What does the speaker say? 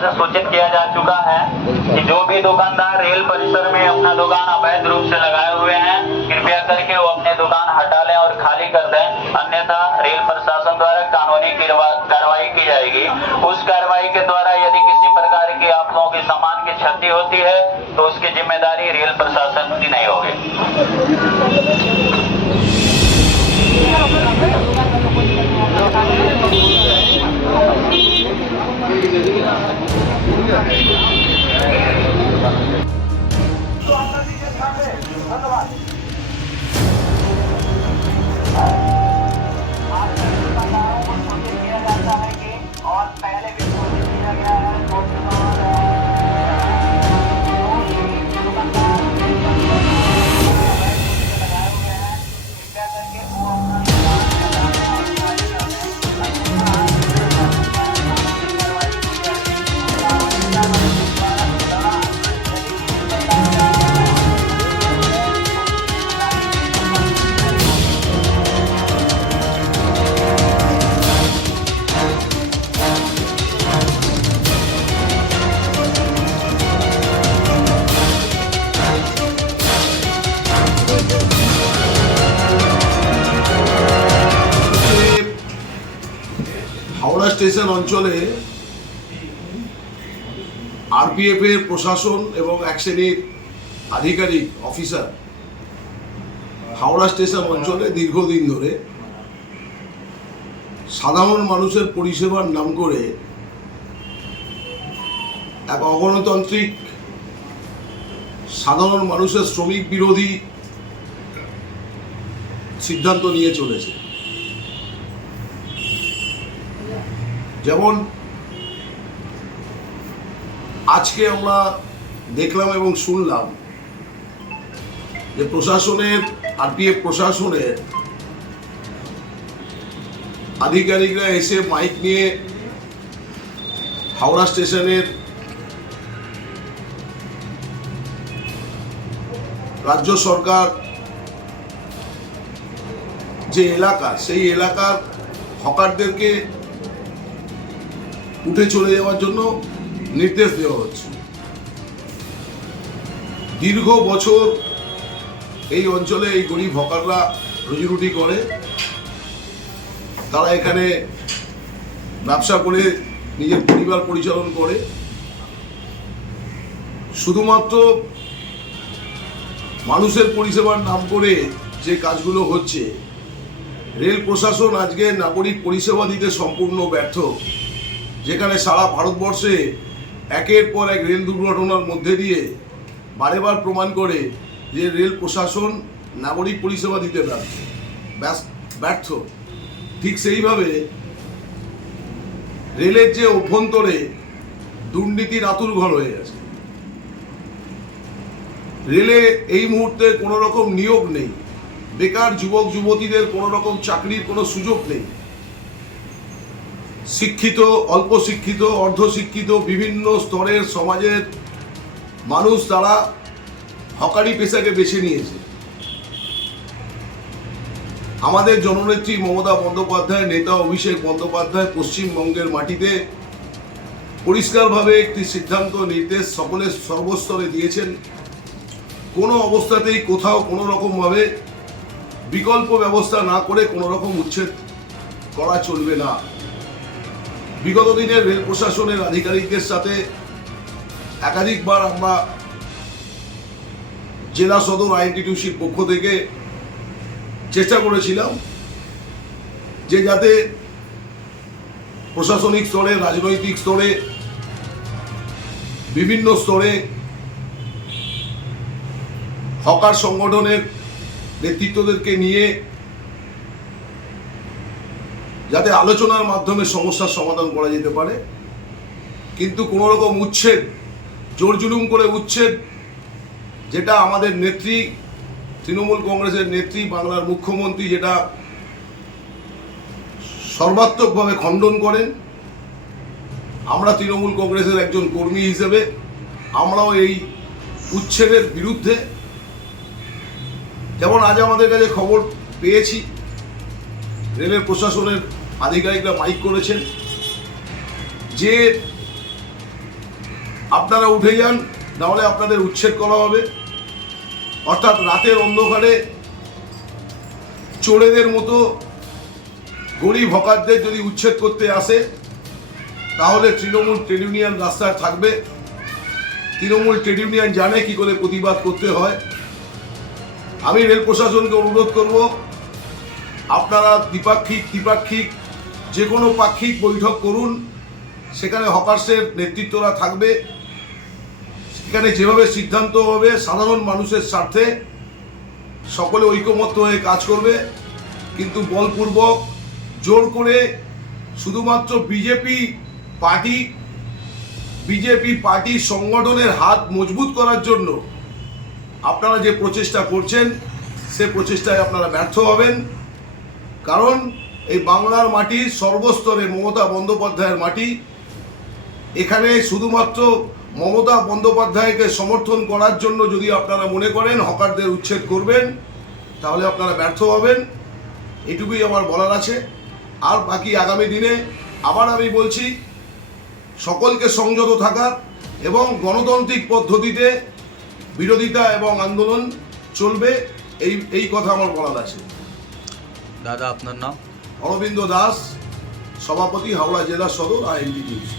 से सूचित किया जा चुका है कि जो भी दुकानदार रेल परिसर में अपना दुकान अवैध रूप से लगाए हुए हैं, कृपया करके वो अपने दुकान हटा लें और खाली कर दें, अन्यथा रेल प्रशासन द्वारा कानूनी कार्रवाई की जाएगी। उस कार्रवाई के द्वारा यदि किसी प्रकार की आप लोगों के सामान की क्षति होती है तो उसकी जिम्मेदारी रेल प्रशासन की नहीं होगी। হাওড়া স্টেশন অঞ্চলে আরপিএফ এর প্রশাসন এবং এক শ্রেণীর আধিকারিক অফিসার হাওড়া স্টেশন অঞ্চলে দীর্ঘদিন ধরে সাধারণ মানুষের পরিষেবার নাম করে এক অগণতান্ত্রিক সাধারণ মানুষের শ্রমিক বিরোধী সিদ্ধান্ত নিয়ে চলেছে। যেমন আজকে আমরা দেখলাম এবং শুনলাম যে প্রশাসনের আরপিএফ প্রশাসনের আধিকারিকরা এসে মাইক নিয়ে হাওড়া স্টেশনের রাজ্য সরকার যে এলাকা সেই এলাকার হকারদেরকে উঠে চলে যাওয়ার জন্য নির্দেশ দেওয়া হচ্ছে। দীর্ঘ বছর এই অঞ্চলে এই গরিব হকাররা রুজি করে, তারা এখানে ব্যবসা করে নিজের পরিবার পরিচালন করে। শুধুমাত্র মানুষের পরিষেবার নাম করে যে কাজগুলো হচ্ছে, রেল প্রশাসন আজকে নাগরিক পরিষেবা দিতে সম্পূর্ণ ব্যর্থ। যেখানে সারা ভারতবর্ষে একের পর এক রেল দুর্ঘটনার মধ্যে দিয়ে বারেবার প্রমাণ করে যে রেল প্রশাসন নাগরিক পরিষেবা দিতে ব্যর্থ। ঠিক সেইভাবে রেলের যে অভ্যন্তরে দুর্নীতির আঁতুড়ঘর হয়ে গেছে। রেলে এই মুহূর্তে কোনো রকম নিয়োগ নেই, বেকার যুবক যুবতীদের কোনো রকম চাকরির কোনো সুযোগ নেই। শিক্ষিত, অল্প শিক্ষিত, অর্ধশিক্ষিত বিভিন্ন স্তরের সমাজের মানুষ তারা হকারি পেশাকে বেছে নিয়েছে। আমাদের জননেত্রী মমতা বন্দ্যোপাধ্যায়, নেতা অভিষেক বন্দ্যোপাধ্যায় পশ্চিমবঙ্গের মাটিতে পরিষ্কারভাবে একটি সিদ্ধান্ত নির্দেশ সকলের সর্বস্তরে দিয়েছেন। কোনো অবস্থাতেই কোথাও কোনো রকমভাবে বিকল্প ব্যবস্থা না করে কোনো রকম উচ্ছেদ করা চলবে না। বিগত দিনের রেল প্রশাসনের আধিকারিকদের সাথে একাধিকবার আমরা জেলা সদর আইএনটিটিউসির পক্ষ থেকে চেষ্টা করেছিলাম যে যাতে প্রশাসনিক স্তরে, রাজনৈতিক স্তরে, বিভিন্ন স্তরে হকার সংগঠনের নেতৃত্বদেরকে নিয়ে যাতে আলোচনার মাধ্যমে সমস্যার সমাধান করা যেতে পারে। কিন্তু কোনো রকম উচ্ছেদ, জোর জুলুম করে উচ্ছেদ, যেটা আমাদের নেত্রী, তৃণমূল কংগ্রেসের নেত্রী, বাংলার মুখ্যমন্ত্রী যেটা সর্বাত্মকভাবে খণ্ডন করেন। আমরা তৃণমূল কংগ্রেসের একজন কর্মী হিসেবে আমরাও এই উচ্ছেদের বিরুদ্ধে। যেমন আজ আমাদের কাছে খবর পেয়েছি, রেলের প্রশাসনের আধিকারিকরা মাইক করেছেন যে আপনারা উঠে যান, নাহলে আপনাদের উচ্ছেদ করা হবে। অর্থাৎ রাতের অন্ধকারে চোরেদের মতো গরিব হকারদের যদি উচ্ছেদ করতে আসে, তাহলে তৃণমূল ট্রেড ইউনিয়ন রাস্তায় থাকবে। তৃণমূল ট্রেড ইউনিয়ন জানে কি করে প্রতিবাদ করতে হয়। আমি রেল প্রশাসনকে অনুরোধ করব, আপনারা দ্বিপাক্ষিক যে কোনো পাক্ষিক বৈঠক করুন, সেখানে হকার্সের নেতৃত্বরা থাকবে। সেখানে যেভাবে সিদ্ধান্ত হবে সাধারণ মানুষের স্বার্থে সকলে ঐকমত্য হয়ে কাজ করবে। কিন্তু বলপূর্বক জোর করে শুধুমাত্র বিজেপি পার্টি সংগঠনের হাত মজবুত করার জন্য আপনারা যে প্রচেষ্টা করছেন, সে প্রচেষ্টায় আপনারা ব্যর্থ হবেন। কারণ এই বাংলার মাটি সর্বস্তরে মমতা বন্দ্যোপাধ্যায়ের মাটি। এখানে শুধুমাত্র মমতা বন্দ্যোপাধ্যায়কে সমর্থন করার জন্য যদি আপনারা মনে করেন হকারদের উচ্ছেদ করবেন, তাহলে আপনারা ব্যর্থ হবেন। এটুকুই আমার বলার আছে। আর বাকি আগামী দিনে আবার আমি বলছি, সকলকে সংযত থাকার এবং গণতান্ত্রিক পদ্ধতিতে বিরোধিতা এবং আন্দোলন চলবে, এই কথা আমার বলার আছে। দাদা আপনার নাম? অরবিন্দ দাস, সভাপতি, হাওড়া জেলা সদর আইএনটি নিউজ।